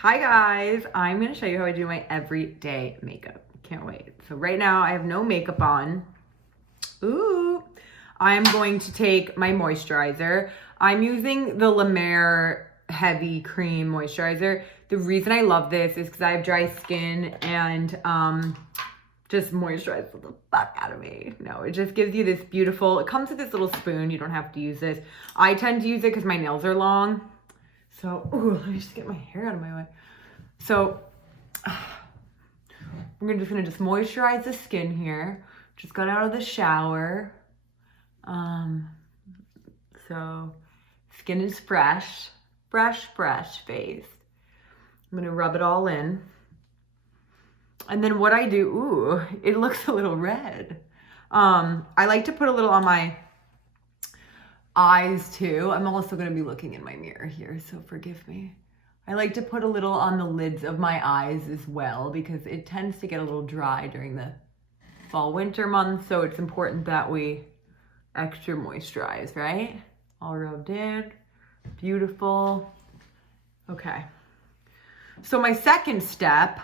Hi guys, I'm gonna show you how I do my everyday makeup. Can't wait. So right now I have no makeup on. Ooh. I'm going to take my moisturizer. I'm using the Mer Heavy Cream Moisturizer. The reason I love this is because I have dry skin and just moisturizes the fuck out of me. No, it just gives you this beautiful, it comes with this little spoon. You don't have to use this. I tend to use it because my nails are long. So, ooh, let me just get my hair out of my way. So, we're just gonna moisturize the skin here. Just got out of the shower. So skin is fresh faced. I'm gonna rub it all in. And then what I do, ooh, it looks a little red. I like to put a little on my eyes too. I'm also gonna be looking in my mirror here, so forgive me. I like to put a little on the lids of my eyes as well because it tends to get a little dry during the fall winter months, so it's important that we extra moisturize, right? All rubbed in, beautiful. Okay, so my second step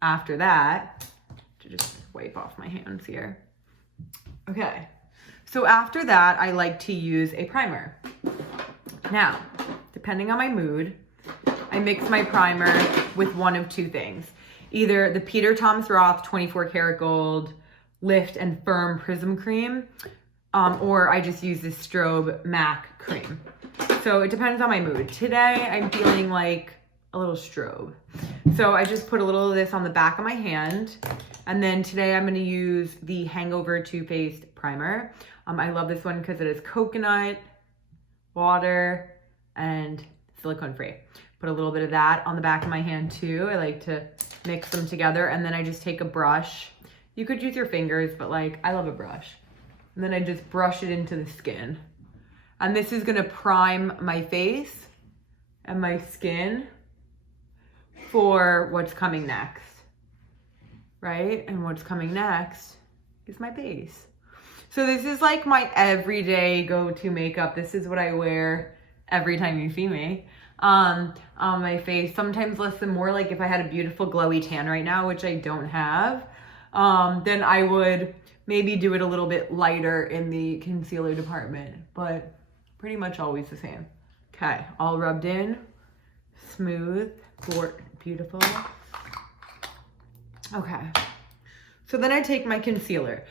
after that, to just wipe off my hands here. Okay. So after that, I like to use a primer. Now, depending on my mood, I mix my primer with one of two things. Either the Peter Thomas Roth 24 karat gold lift and firm Prism cream, or I just use this Strobe MAC cream. So it depends on my mood. Today, I'm feeling like a little Strobe. So I just put a little of this on the back of my hand. And then today I'm gonna use the Hangover Too Faced primer. I love this one because it is coconut, water, and silicone free. Put a little bit of that on the back of my hand too. I like to mix them together, and then I just take a brush. You could use your fingers, but like I love a brush. And then I just brush it into the skin. And this is gonna prime my face and my skin for what's coming next, right? And what's coming next is my base. So this is like my everyday go-to makeup. This is what I wear every time you see me on my face. Sometimes less than more. Like if I had a beautiful glowy tan right now, which I don't have, then I would maybe do it a little bit lighter in the concealer department, but pretty much always the same. Okay, all rubbed in, smooth, beautiful. Okay, so then I take my concealer.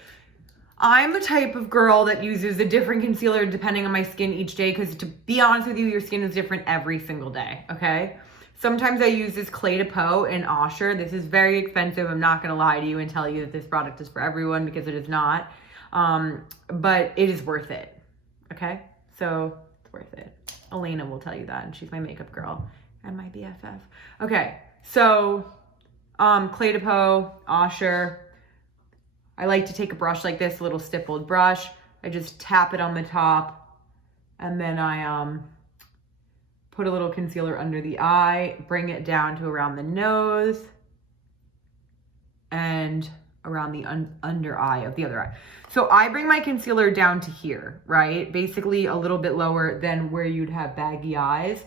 I'm the type of girl that uses a different concealer depending on my skin each day because to be honest with you, your skin is different every single day, okay? Sometimes I use this Clé De Peau in Osher. This is very expensive. I'm not gonna lie to you and tell you that this product is for everyone because it is not, but it is worth it, okay? So it's worth it. Elena will tell you that, and she's my makeup girl and my BFF. Okay, so Clé De Peau, Osher. I like to take a brush like this, a little stippled brush. I just tap it on the top, and then I put a little concealer under the eye, bring it down to around the nose, and around the under eye of the other eye. So I bring my concealer down to here, right? Basically a little bit lower than where you'd have baggy eyes,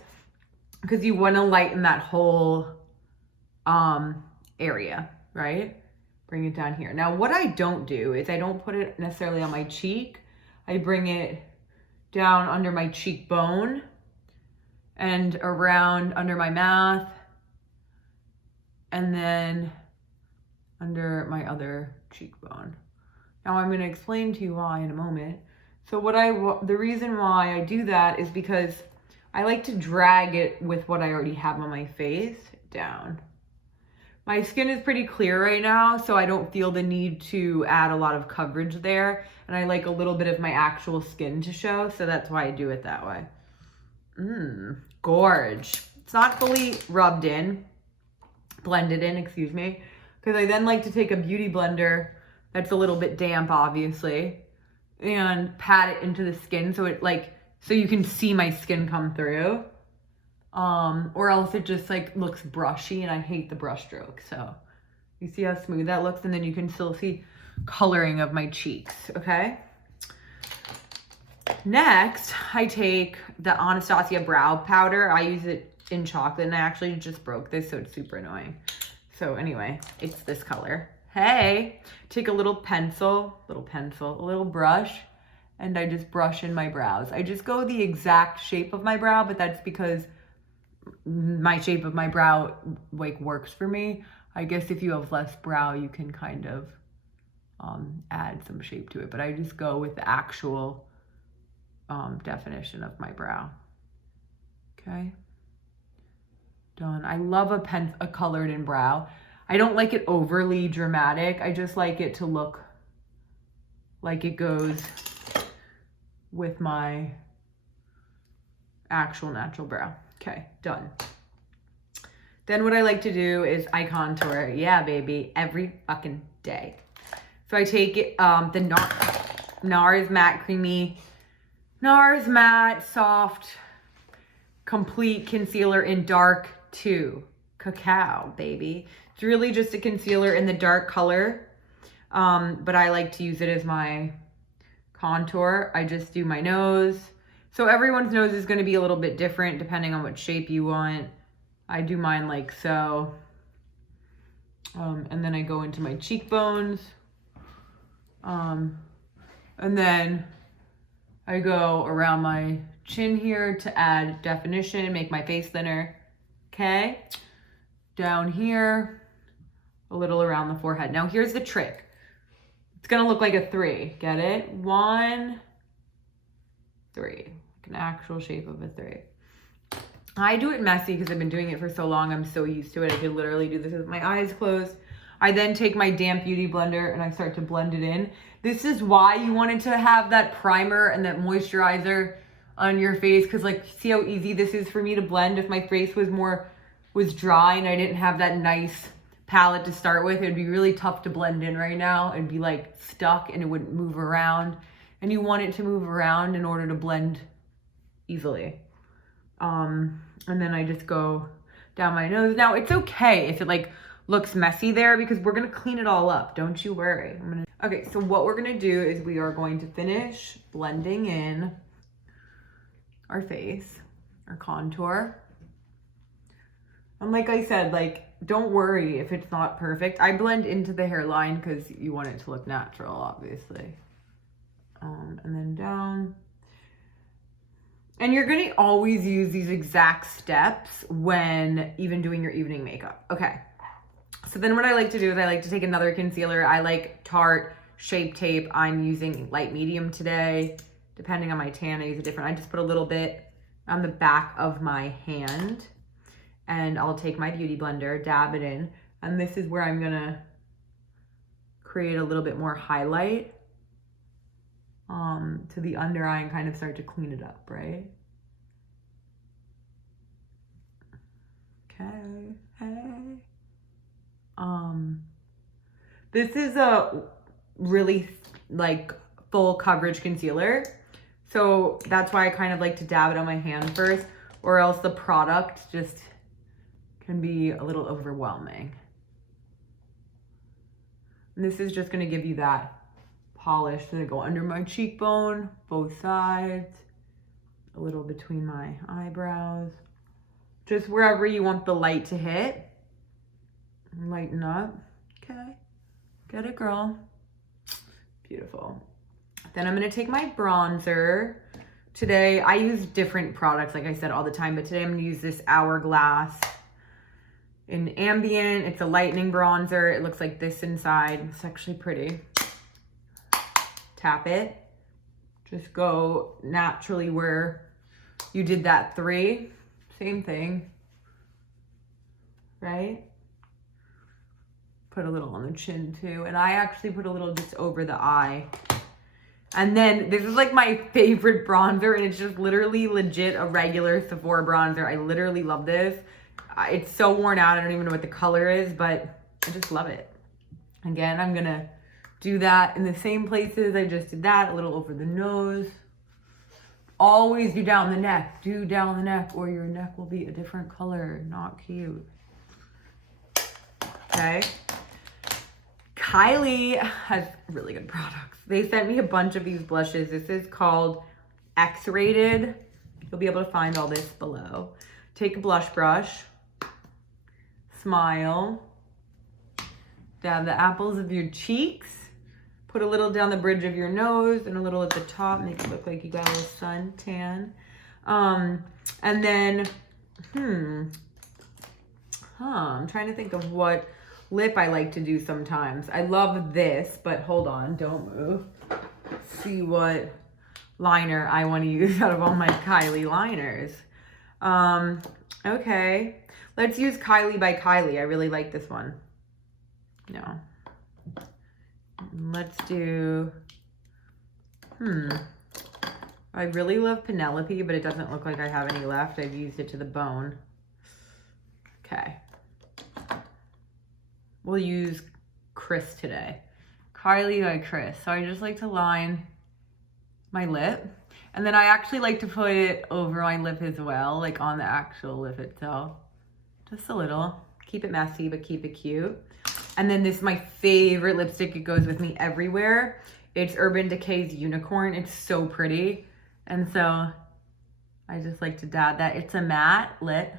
because you want to lighten that whole area, right? Bring it down here. Now, what I don't do is I don't put it necessarily on my cheek. I bring it down under my cheekbone and around under my mouth, and then under my other cheekbone. Now, I'm going to explain to you why in a moment. So the reason why I do that is because I like to drag it with what I already have on my face down. My skin is pretty clear right now, so I don't feel the need to add a lot of coverage there. And I like a little bit of my actual skin to show, so that's why I do it that way. Gorge. It's not fully rubbed in, blended in, excuse me, because I then like to take a beauty blender that's a little bit damp, obviously, and pat it into the skin so you can see my skin come through. Or else it just like looks brushy, and I hate the brush stroke. So you see how smooth that looks, and then you can still see coloring of my cheeks, okay? Next, I take the Anastasia brow powder. I use it in chocolate, and I actually just broke this, so it's super annoying. So anyway, it's this color. Hey, take a little pencil, a little brush, and I just brush in my brows. I just go the exact shape of my brow, but that's because my shape of my brow like works for me. I guess if you have less brow, you can kind of add some shape to it, but I just go with the actual definition of my brow. Okay, done. I love a colored in brow. I don't like it overly dramatic. I just like it to look like it goes with my actual natural brow. Okay, done. Then what I like to do is eye contour. Yeah, baby, every fucking day. So I take it, the NARS Matte Creamy, NARS Matte Soft Complete Concealer in Dark 2. Cacao, baby. It's really just a concealer in the dark color, but I like to use it as my contour. I just do my nose. So everyone's nose is going to be a little bit different depending on what shape you want. I do mine like so. And then I go into my cheekbones. And then I go around my chin here to add definition, make my face thinner. Okay. Down here, a little around the forehead. Now here's the trick. It's gonna look like a 3, get it? 1, 3, like an actual shape of a 3. I do it messy because I've been doing it for so long. I'm so used to it. I could literally do this with my eyes closed. I then take my damp beauty blender and I start to blend it in. This is why you wanted to have that primer and that moisturizer on your face, because like, see how easy this is for me to blend. If my face was dry and I didn't have that nice palette to start with, it would be really tough to blend in right now. It'd be like stuck and it wouldn't move around, and you want it to move around in order to blend easily. And then I just go down my nose. Now it's okay if it like looks messy there, because we're gonna clean it all up, don't you worry. Okay, so what we're gonna do is we are going to finish blending in our face, our contour. And like I said, like, don't worry if it's not perfect. I blend into the hairline because you want it to look natural, obviously. And then down. And you're gonna always use these exact steps when even doing your evening makeup. Okay, so then what I like to do is I like to take another concealer. I like Tarte Shape Tape. I'm using light medium today. Depending on my tan, I use a different. I just put a little bit on the back of my hand. And I'll take my beauty blender, dab it in, and this is where I'm gonna create a little bit more highlight to the under eye and kind of start to clean it up, right? Okay, hey. This is a really like full coverage concealer, so that's why I kind of like to dab it on my hand first, or else the product just can be a little overwhelming. And this is just gonna give you that polish. So I go under my cheekbone, both sides, a little between my eyebrows, just wherever you want the light to hit. Lighten up, okay? Get it, girl. Beautiful. Then I'm gonna take my bronzer. Today, I use different products, like I said, all the time, but today I'm gonna use this Hourglass in Ambient. It's a lightening bronzer. It looks like this inside. It's actually pretty. Tap it. Just go naturally where you did that 3. Same thing, right? Put a little on the chin too. And I actually put a little just over the eye. And then this is like my favorite bronzer, and it's just literally legit a regular Sephora bronzer. I literally love this. It's so worn out. I don't even know what the color is, but I just love it. Again, I'm gonna do that in the same places I just did that, a little over the nose. Always do down the neck. Do down the neck, or your neck will be a different color. Not cute. Okay. Kylie has really good products. They sent me a bunch of these blushes. This is called XRATED. You'll be able to find all this below. take a blush brush, smile, dab the apples of your cheeks, put a little down the bridge of your nose and a little at the top, make it look like you got a little suntan. And then, I'm trying to think of what lip I like to do sometimes. I love this, but hold on, don't move. See what liner I want to use out of all my Kylie liners. Okay, let's use Kylie by Kylie. I really like this one. No. Let's do, I really love Penelope, but it doesn't look like I have any left. I've used it to the bone. Okay. We'll use Kris today. Kylie by Kris. So I just like to line my lip. And then I actually like to put it over my lip as well, like on the actual lip itself. Just a little. Keep it messy, but keep it cute. And then this is my favorite lipstick. It goes with me everywhere. It's Urban Decay's Unicorn. It's so pretty. And so I just like to dab that. It's a matte lip,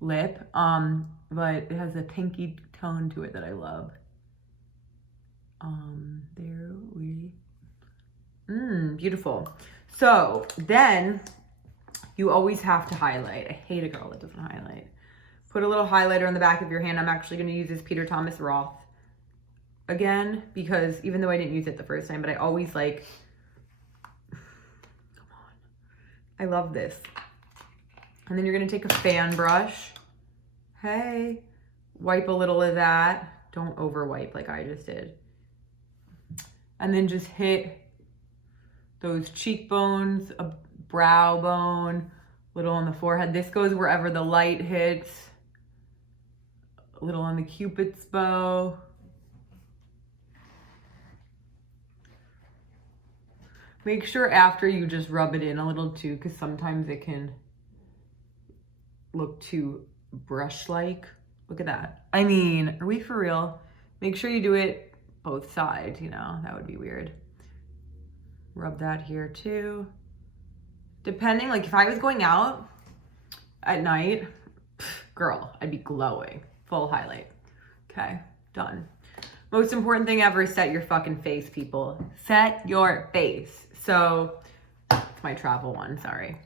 but it has a pinky tone to it that I love. There we, beautiful. So then you always have to highlight. I hate a girl that doesn't highlight. Put a little highlighter on the back of your hand. I'm actually going to use this Peter Thomas Roth again, because even though I didn't use it the first time, but I always like, come on. I love this. And then you're going to take a fan brush. Hey, wipe a little of that. Don't over wipe like I just did. And then just hit those cheekbones, a brow bone, little on the forehead. This goes wherever the light hits. A little on the Cupid's bow. Make sure after you just rub it in a little too, because sometimes it can look too brush-like. Look at that. I mean, are we for real? Make sure you do it both sides, you know, that would be weird. Rub that here too. Depending, like if I was going out at night, girl, I'd be glowing. Full highlight. Okay, done. Most important thing ever is set your fucking face, people. Set your face. So, it's my travel one, sorry.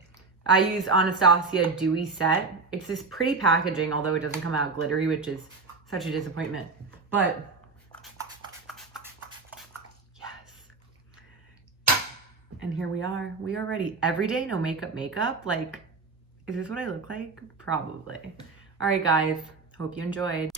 I use Anastasia Dewy Set. It's this pretty packaging, although it doesn't come out glittery, which is such a disappointment. But, yes. And here we are. We are ready. Every day, no makeup. Like, is this what I look like? Probably. All right, guys. Hope you enjoyed.